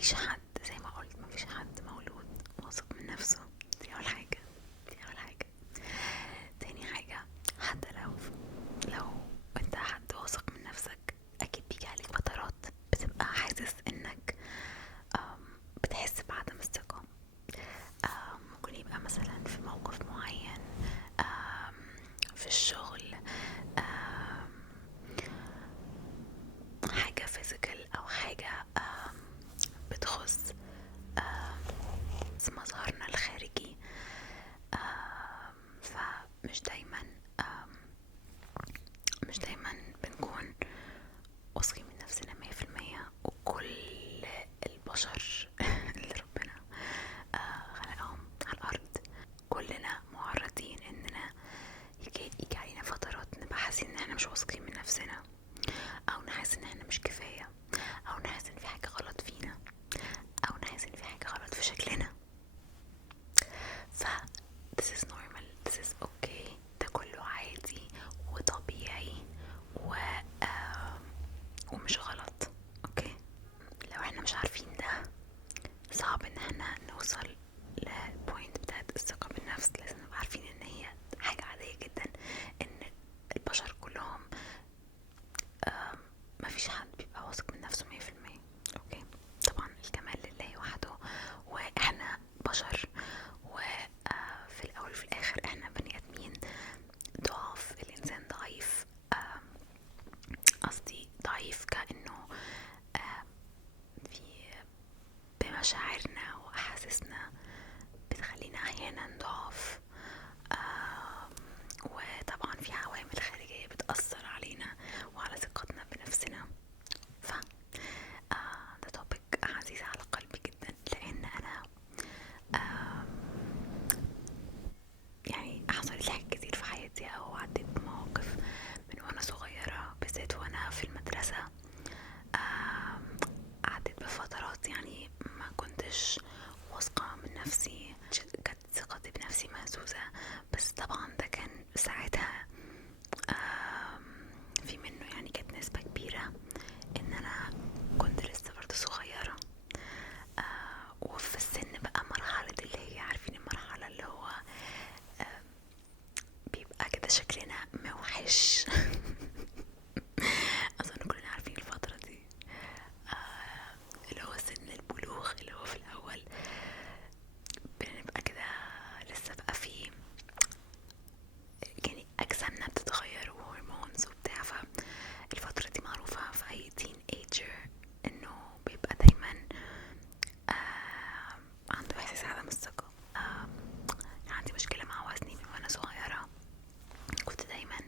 مفيش حد، زي ما قلت، مفيش حد مولود واثق من نفسه. دي اول حاجه. تاني حاجه، حتى لو انت حد واثق من نفسك، اكيد بيجي عليك فترات بتبقى حاسس انك بتحس بعدم الثقه. ممكن يبقى مثلا في موقف معين، في الشغل، حاجة فيزيكال أو حاجة بتخص مظهرنا الخارجي. فمش دايما مش دايما بنكون واثقين من نفسنا 100%. وكل البشر اللي ربنا خلقهم على الأرض كلنا معرضين إننا يجي علينا فترات نبقى حاسين إن احنا مش واثقين من نفسنا، أو نحس إن احنا مش كفاية، أو نحس إن في حاجة غلط فينا، أو نحس إن في حاجة غلط في شكلنا. ف this is normal, this is okay. ده كله عادي وطبيعي ومش غلط. اوكي، لو احنا مش عارفين ده، صعب ان احنا نوصل للبوينت بتاعت الثقة بالنفس. لازم نبقى عارفين ان هي حاجة عادية جدا، ان البشر كلهم مفيش حد بيبقى واثق من نفسه 100%. اوكي، طبعا الكمال لله وحده، واحنا بشر، وفي الاول وفي الاخر احنا بني ادمين ضعاف. الانسان ضعيف، قصدي ضعيف كأنه في بمشاعرنا واحاسيسنا بتخلينا احيانا ضعاف. وطبعا في عوامل خارجية بتأثر علينا وعلى ثقتنا بنفسنا. ف ده توبيك عزيز على قلبي جدا، لان انا يعني حصلت لي حاجات كتير في حياتي، او عديت بمواقف من وانا صغيرة، بالذات وانا في المدرسة. عديت بفترات يعني ما كنتش واثقة من نفسي، كانت ثقتي بنفسي مهزوزة. بس طبعا ده كان ساعتها في منه يعني كانت نسبة كبيرة ان انا كنت لسه برضه صغيرة. وفي السن بقى مرحلة اللي هي عارفين المرحلة اللي هو بيبقى كده شكلنا موحش. اظن كلنا عارفين الفترة دي، اللي هو سن البلوغ، اللي هو في الاول بنبقى كده لسه بقى فيه يعني اجسامنا بتتغير وهرمونز وبتاع. فالفترة دي معروفة في اي تين ايجر انه بيبقى دايما عنده احساس عدم الثقة. عندي مشكلة مع وزني من وانا صغيرة، كنت دايما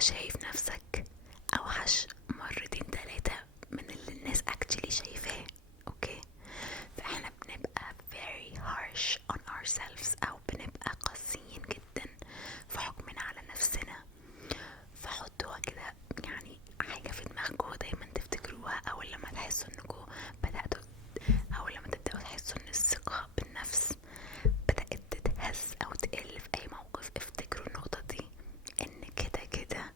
تبقى شايف نفسك اوحش مرتين 3 من اللي الناس actually شايفاه. اوكي، فاحنا بنبقى very harsh on ourselves، او بنبقى قاسيين جدا في حكمنا على نفسنا. فحطوها كده يعني حاجة في دماغكم دايما تفتكروها اول لما تحسوا انكم بدأتوا، اول لما تبدأوا تحسوا ان الثقة بالنفس بدأت تتهز او تقل في اي موقف. افتكروا النقطة دي، ان كده كده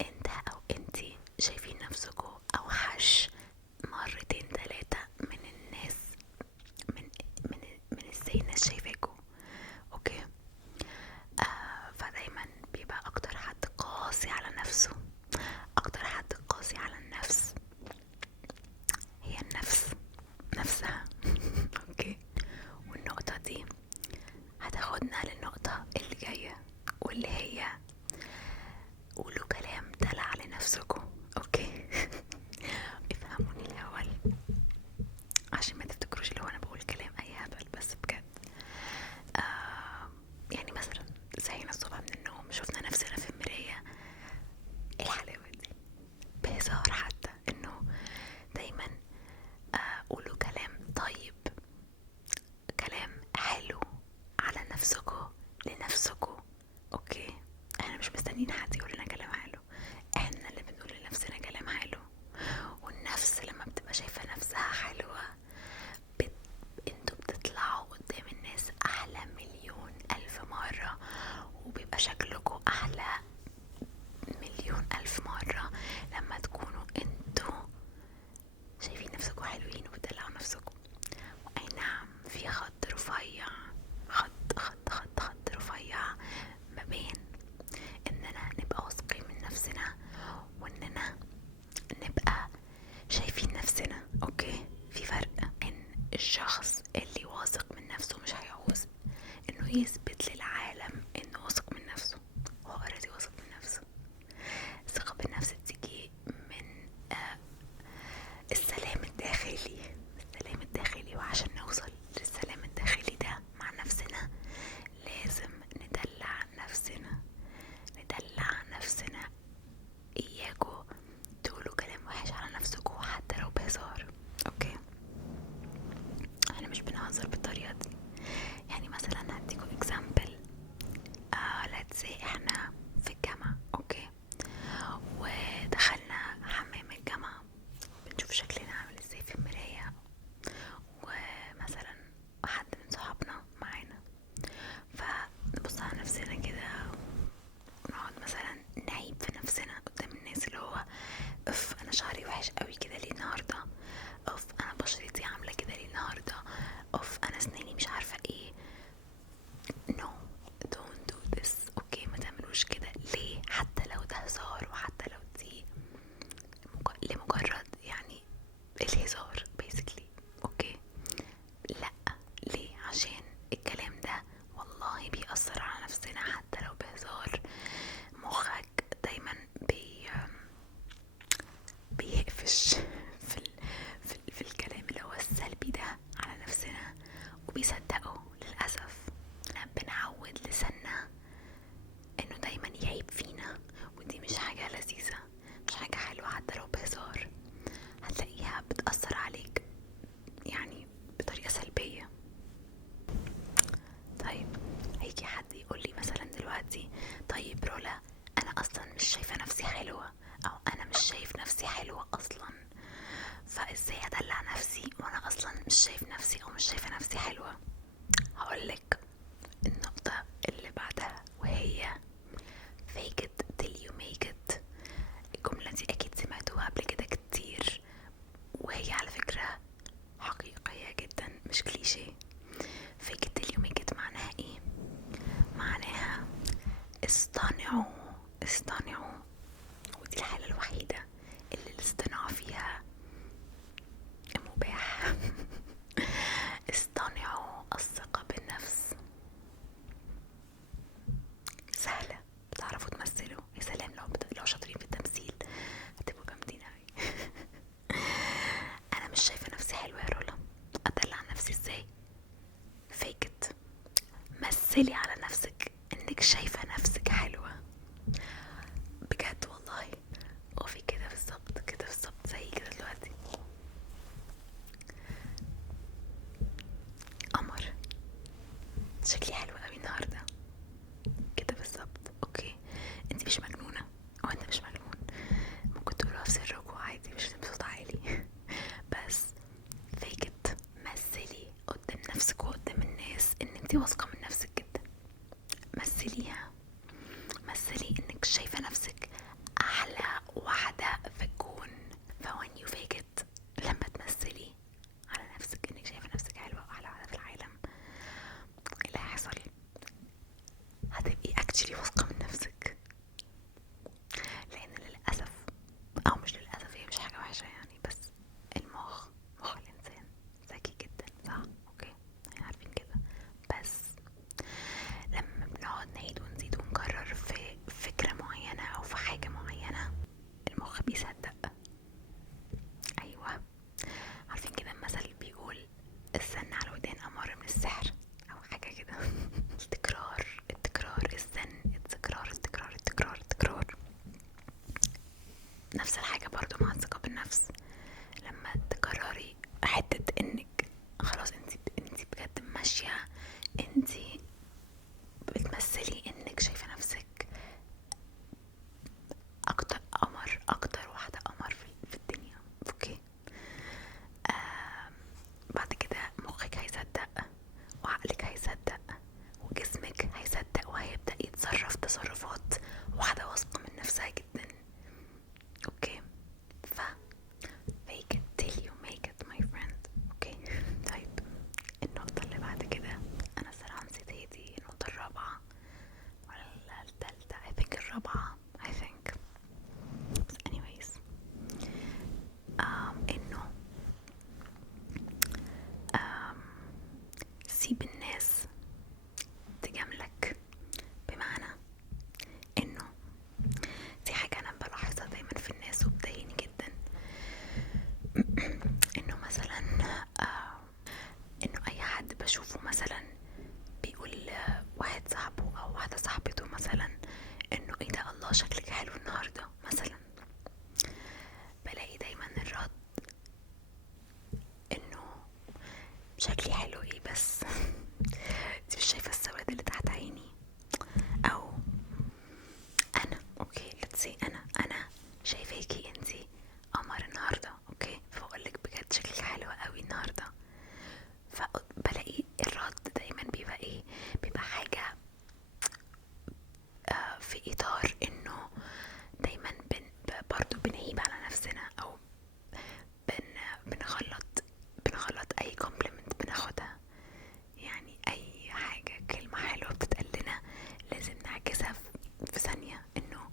انت او انتي شايفين نفسكم اوحش مرتين 3 من الناس، من من ازاي الناس شايفاكوا. اوكي، فدايما بيبقى اكتر حد قاسي على نفسه، اكتر حد قاسي على النفس هي النفس نفسها. اوكي، والنقطة دي هتاخدنا للنقطة اللي جاية، واللي هي قولوا كلام دلع لنفسكم. اوكي افهموني الاول عشان ما تفتكروش اللي هو انا بقول كلام اي هبل، بس بجد. يعني مثلا صحينا الصبح من النوم شفنا نفسنا في المراية، الحلاوة دي بهزار حتى، انه دايما قولوا كلام طيب، كلام حلو على نفسكم لنفسكم. اوكي، احنا مش مستنيين حد يقول لنا كلام حلو، احنا اللي بنقول لنفسنا كلام حلو. والنفس لما بتبقى شايفة نفسها حلوة انتوا بتطلعوا قدام الناس احلى مليون الف مرة، وبيبقى شكلكوا احلى مليون الف مرة لما تكونوا انتوا شايفين نفسكوا حلوين وبتدلعوا نفسكوا. واي نعم في خط رفيع، خط رفيع ما بين اننا نبقى واثقين من نفسنا واننا نبقى شايفين نفسنا. اوكي، في فرق ان الشخص اللي واثق من نفسه مش هيعوز انه يثبت للعالم انه واثق من نفسه، هو اوريدي واثق من نفسه. الثقة بالنفس بتيجي من السلام الداخلي، السلام الداخلي. وعشان نوصل للسلام الداخلي ده مع نفسنا لازم ندلع نفسنا، ندلع نفسنا. اياكوا تقولوا كلام وحش على نفسكوا حتى لو بهزار. اوكي، احنا مش بنهزر بالطريقة دي. يعني مثلا هديكوا example، let's say احنا في الجامعة، اوكي، ودخلنا حمام الجامعة بنشوف شكلنا عامل ازاي في المراية، ومثلا حد من صحابنا معانا، فنبص على نفسنا كده ونقعد مثلا نعيب في نفسنا قدام الناس، اللي هو اف انا شعري وحش قوي كده ليه النهارده، اف انا بشرتي عامله كده ليه النهارده، اف انا اسناني مش عارفه ايه. no don't do this. اوكي، ما تعملوش كده. ليه؟ حتى لو ده هزار، وحتى لو دي لمجرد يعني الهزار basically. اوكي، لا، ليه؟ عشان الكلام ده والله بيأثر على نفسنا حتى لو بهزار. مخك دايما بيقفش في الكلام اللي هو السلبي ده على نفسنا وبيصدقه للأسف. بنعود لساننا انه دايما يعيب فينا، ودي مش حاجة لذيذة، مش حاجة حلوة. حتى لو بهزار هتلاقيها بتأثر عليك يعني بطريقة سلبية. طيب هيجي حد يقولي مثلا دلوقتي طيب رولا انا اصلا مش شايفة نفسي حلوة، او انا مش شايف نفسي حلوة اصلا، فازاي ادلع نفسي وانا اصلا مش شايف نفسي او مش شايفة نفسي حلوة؟ هقولك النقطة اللي بعدها، وهي fake it till you make it. الجملة دي اكيد سمعتوها قبل كده كتير، وهي على فكرة حقيقية جدا مش كليشيه. fake it till you make it معناها ايه؟ معناها اصطنعوا، ودي الحالة الوحيدة اللي الاصطناع فيها مباح. اصطنعوا الثقة بالنفس. سهلة، بتعرفوا تمثلوا، يا سلام لو شاطرين في التمثيل هتبقوا جامدين اوي. انا مش شايفة نفسي حلوة يا رولا، ادلع نفسي ازاي؟ fake it. مثلي على نفسك انك شايفة نفسك حلوة مثليها، مثلي انك شايفة نفسك احلى واحدة في الكون. فوين يو فيك ات، لما تمثلي على نفسك انك شايفة نفسك حلوة واحلى واحدة في العالم، اللي هيحصل هتبقي actually واثقة من نفسك. لان للأسف، او مش للأسف، هي مش حاجة وحشة يعني، بس مخ الانسان ذكي جدا، صح؟ اوكي، احنا عارفين كده. بس لما بنقعد نعيد ونزيد ونكرر في فكرة معينة او في حاجة معينة، المخ بيصدق. ايوه، عارفين كده المثل بيقول الزن على الودان امر من السحر، او حاجة كده. التكرار الزن، التكرار. نفس الحاجة برضو مع الثقة بالنفس. لما تكرري حتة انك خلاص انت بجد ماشية، انت بتمثلي انك شايفة نفسك اكتر واحدة قمر في الدنيا، اوكي. بعد كده مخك هيصدق، وعقلك هيصدق، وجسمك هيصدق، وهيبدأ يتصرف تصرفات واحدة واثقة من نفسها جدا، اوكي. ف fake it till you make it my friend، اوكي. طيب، النقطة اللي بعد كده، انا الصراحة نسيت هي دي النقطة الرابعة ولا التالتة، I think الرابعة I think. But anyways، انه سيب الناس تجاملك. بمعنى انه دي حاجة انا بلاحظها دايما في الناس وبتضايقني جدا، انه مثلا انه اي حد بشوفه مثلا بيقول واحد صاحبه او واحدة صاحبته مثلا انه ايه ده، الله شكلك حلو النهاردة مثلا، بلاقي دايما الرد انه شكلي حلو ايه بس؟ انت مش شايفة السواد اللي تحت عيني؟ او انا اوكي let's say انا شايفاكي انتي قمر النهارده، اوكي، فبقولك بجد شكلك حلو قوي النهارده. فبلاقي الرد دايما بيبقى ايه، بيبقى حاجه في اطار انه دايما برضو بنعيب على نفسنا، او بنغلط اي كومبلمنت بناخدها. يعني اي حاجه كلمه حلوه بتتقال لنا لازم نعكسها في ثانيه، انه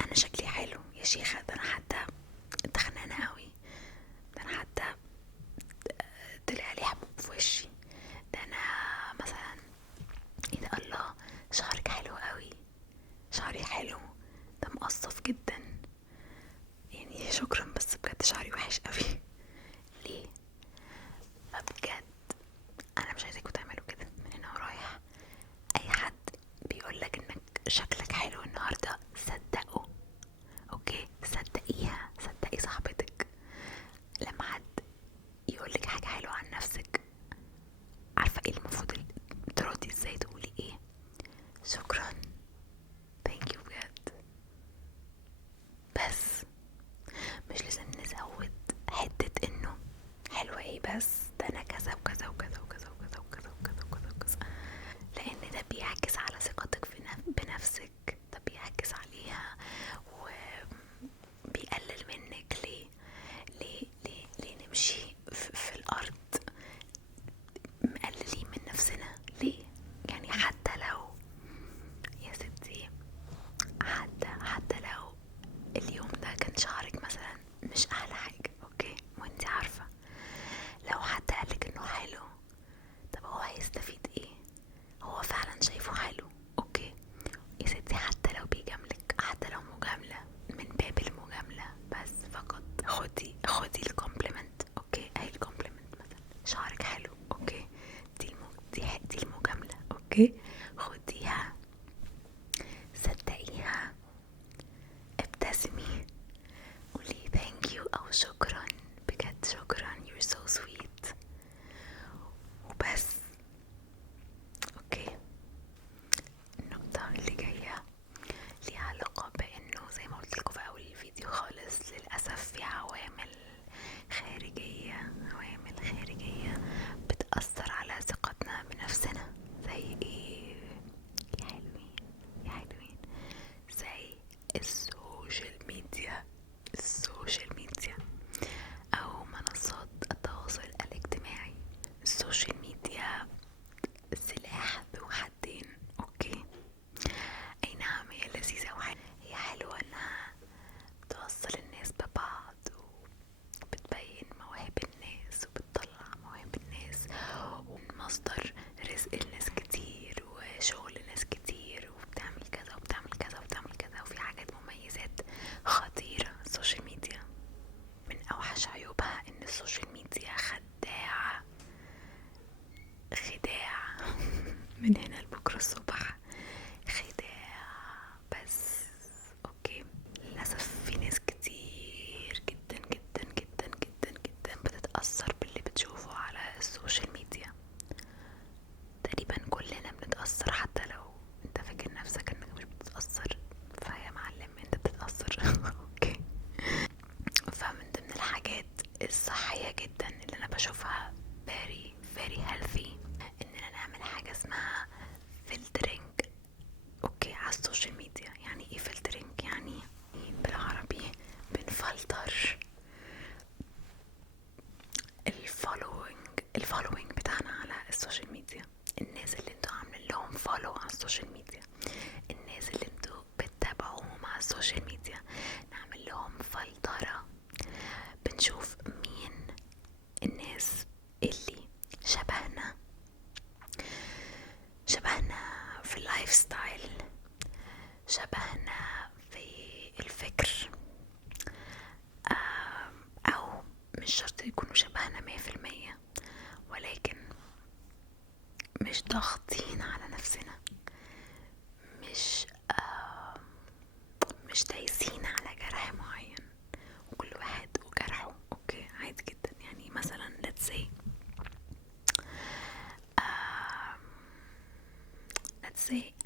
انا شكلي حلو يا شيخة، ده انا حتى تخنانة قوي، ده انا حتى طلع لي حبوب في وشي، ده انا مثلا ايه ده، الله شعرك حلو قوي، شعري حلو، ده مقصف جدا، يعني شكرا بس بجد شعري وحش قوي. ليه؟ فبجد انا مش عايزاكوا تعملوا كده من هنا ورايح. اي حد بيقولك انك شكلك حلو النهارده صدقه، اوكي، صدقيها، صدقي صاحبتك. لما حد يقولك حاجة حلوة عن نفسك، عارفة ايه المفروض تردي ازاي؟ تقولي ايه؟ شكرا، thank you بجد. بس مش لازم نزود حتة انه حلوة ايه بس، ده انا كذا وكذا وكذا وكذا وكذا وكذا وكذا وكذا وكذا، لان ده بيعكس على ثقتك بنفسك، ده بيعكس عليها وبيقلل منك. ليه نمشي في الارض مقللين من نفسنا؟ ليه؟ يعني حتى لو يا ستي، حتى لو اليوم ده كان شعرك مثلا مش احلى حاجة، اوكي، وانتي عارفة، لو حد قالك انه حلو، طب هو هيستفيد ايه؟ هو فعلا شايفه حلو، اوكي يا ستي، حتى لو بيجاملك، حتى لو مجاملة من باب المجاملة بس فقط، خدي الكومبلمنت، اوكي، اي الكومبلمنت مثلا شعرك حلو، اوكي، دي المجاملة، اوكي، خديها، صدقيها، ابتسمي، قولي thank you او شكرا، بجد شكرا، you're so sweet، وبس، اوكي. النقطة اللي جاية ليها علاقة بانه زي ما قلت لكم في اول الفيديو خالص، للأسف في عوامل خارجية بتأثر على ثقتنا بنفسنا. زي ايه؟ بكرة الصبح خداع بس. اوكي، للأسف في ناس كتير جدا جدا جدا جدا جدا بتتأثر باللي بتشوفه على السوشيال ميديا. تقريبا كلنا بنتأثر، حتى لو انت فاكر نفسك انك مش بتتأثر فيا معلم انت بتتأثر. اوكي، فمن ضمن الحاجات الصحية جدا اللي انا بشوفها very very healthy اننا نعمل حاجة اسمها filtering. اوكي، على السوشيال ميديا. يعني ايه filtering؟ يعني بالعربي بنفلتر الفولوينج بتاعنا على السوشيال ميديا. الناس اللي انتوا عاملين لهم فولو على السوشيال ميديا، الناس اللي انتوا بتتابعوهم على السوشيال ميديا، نعمل لهم فلترة. بنشوف مين الناس اللي شبهنا في اللايف ستايل، شبهنا في الفكر، او مش شرط يكونوا شبهنا 100%، ولكن مش ضاغطين على نفسنا، مش مش دايسين على جرح معين، وكل واحد وجرحه. اوكي، عادي جدا. يعني مثلا let's say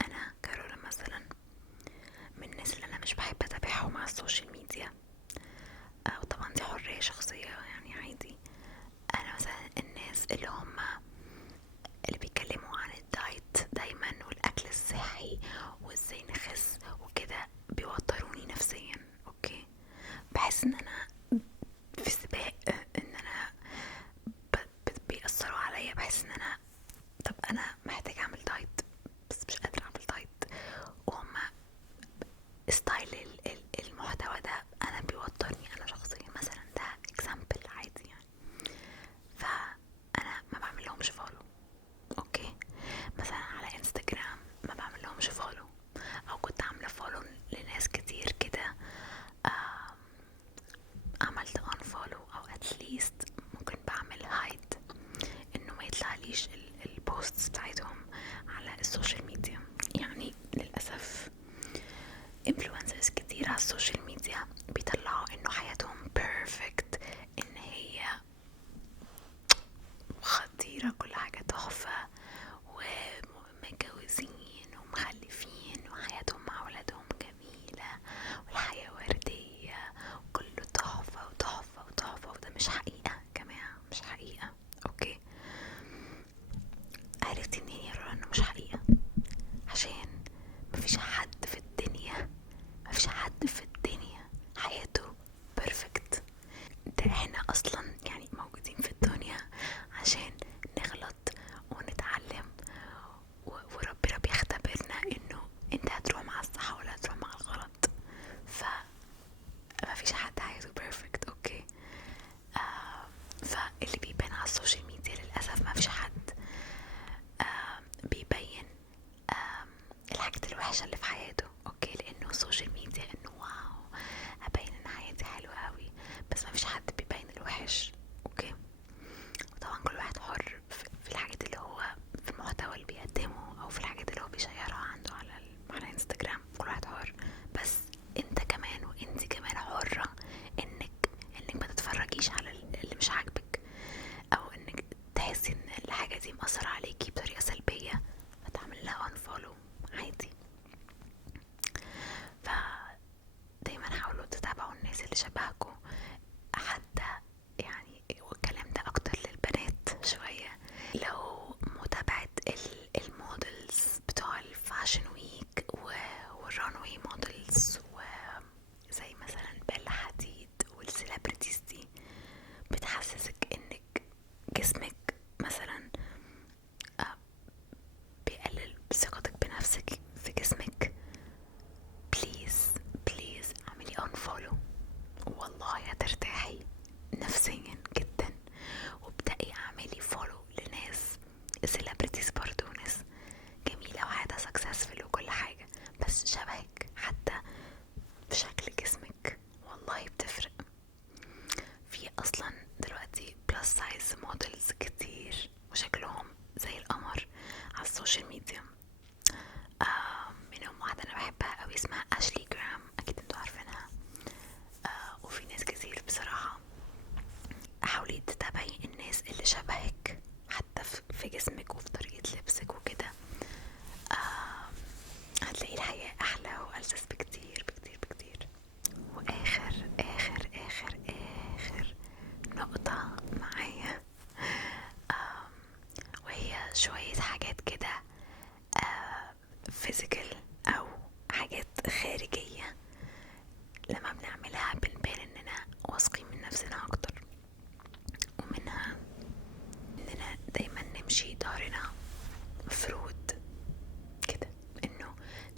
انا كارولا مثلا من الناس اللي انا مش بحب اتابعهم على السوشيال ميديا، وطبعا دي حرية شخصية يعني عادي. انا مثلا الناس اللي بيتكلموا عن الدايت دايما والاكل الصحي وازاي نخس وكده بيوتروني نفسيا. اوكي، بحس ان انا في سباق، ان انا بيأثروا عليا. بحس ان انا طب انا محتاجة اعمل دايت بس مش قادرة اعمل دايت، وهما ستايل المحتوى ده انا بيوترني انا شخصيا. مثلا ده اكزامبل عادي يعني، فانا ما بعمل لهمش فولو. اوكي، مثلا على انستجرام ما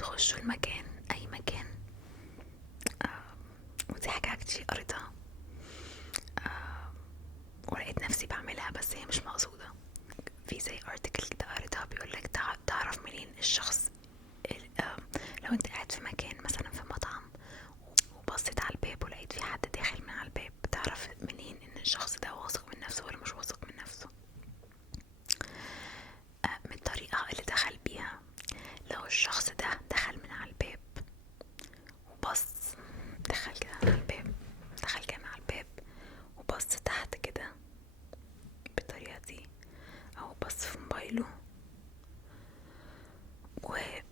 تخشوا المكان، اي مكان، ودي حاجة كتير قريتها ولقيت نفسي بعملها بس هي مش مقصودة. في زي ارتكل كده قريتها بيقولك تعرف منين الشخص لو انت قاعد في مكان مثلا في مطعم وبصيت على الباب ولقيت في حد داخل من على الباب، بتعرف منين ان الشخص ده واثق من نفسه ولا مش واثق من نفسه؟ من الطريقة اللي دخل بيها. لو الشخص ده دخل من على الباب وبص، دخل كده على الباب، دخل كده على الباب وبص تحت كده بالطريقة دي، او بص في موبايله وما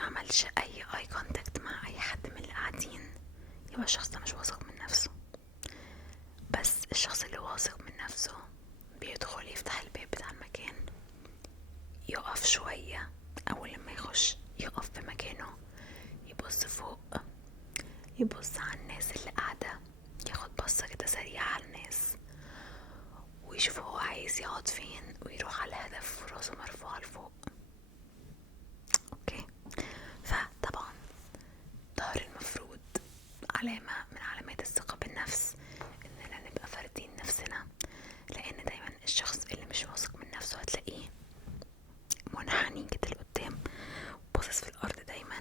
عملش اي كونتاكت مع اي حد من اللي قاعدين، يبقى الشخص ده مش واثق من نفسه. بس الشخص اللي واثق من نفسه بيدخل يفتح الباب بتاع المكان، يقف شوية، اول لما يخش يقف في مكانه، يبص فوق، يبص على الناس اللي قاعدة، ياخد بصة كده سريعة على الناس ويشوف هو عايز يقعد فين ويروح على الهدف وراسه مرفوعة لفوق. اوكي، فطبعا ظهر المفروض علامة من علامات الثقة بالنفس اننا نبقى فاردين نفسنا، لان دايما الشخص اللي مش واثق من نفسه هتلاقيه منحني كده لقدام، باصص في الارض دايما.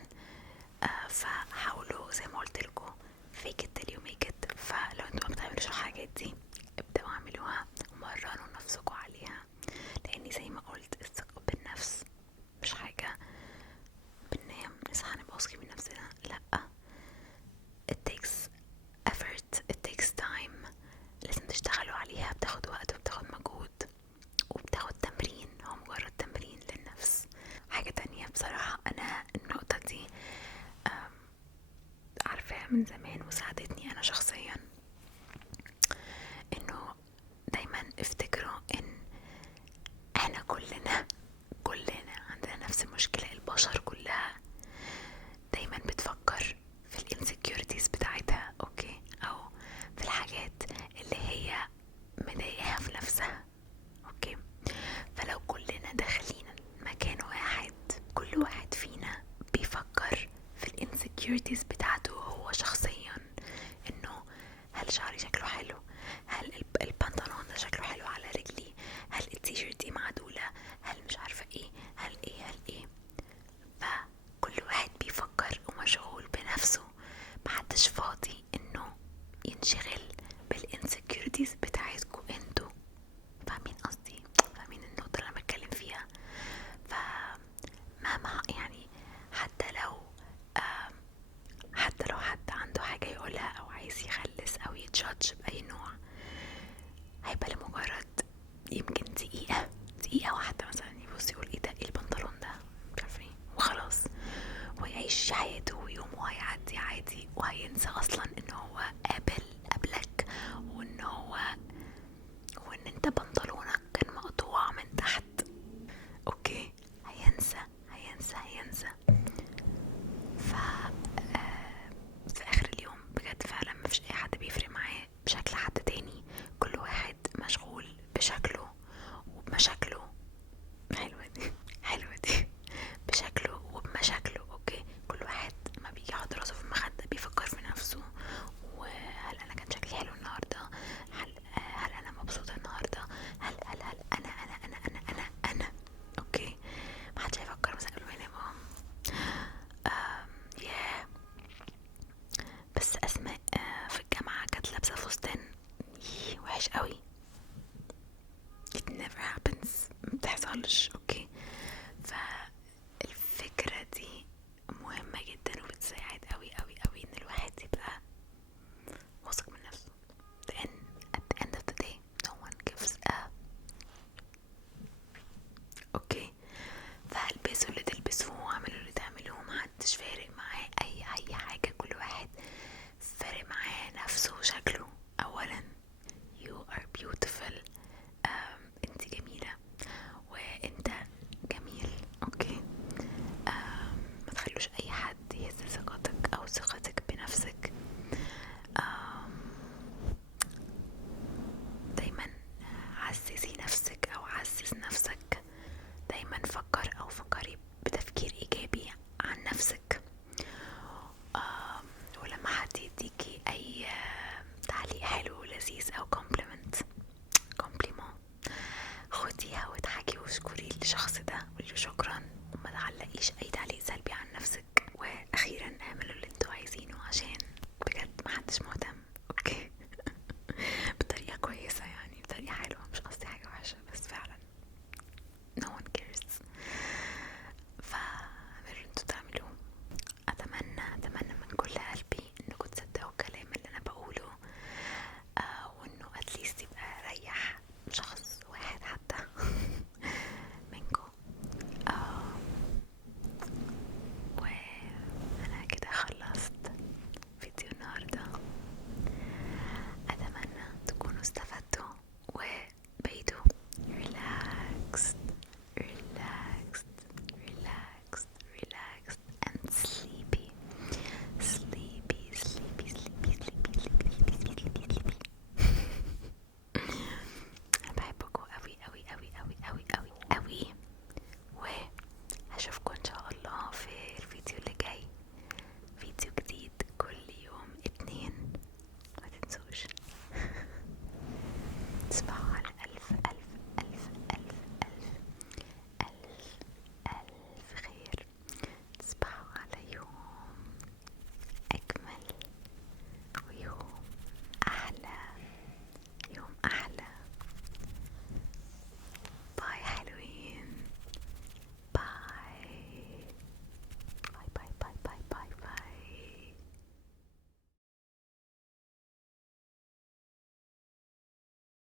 فحاولوا زي ما قلت لكم fake it till you make it. فلو انتوا ما بتعملوش الحاجات دي ابدأوا اعملوها ومرنوا نفسكم عليها، لاني زي ما قلت الثقة بالنفس مش حاجة بننام نصحى نبقى واثقين من نفسنا، لا، it takes effort, it takes time، لازم تشتغلوا عليها، بتاخد وقت وبتاخد مجهود وبتاخد تمرين، هو مجرد تمرين للنفس. حاجة تانية بصراحة أنا النقطة دي عارفاها من زمان وساعدتني أنا شخصيا، إنه دايما افتكروا إن احنا كلنا عندنا نفس المشكلة، البشر كلها دايما بتفكر في الانسكيورتيز بتاعتها، اوكي، او في الحاجات اللي هي مضايقاها في نفسها، اوكي. فلو كلنا داخلين مكان واحد، كل واحد فينا بيفكر في الانسكيورتيز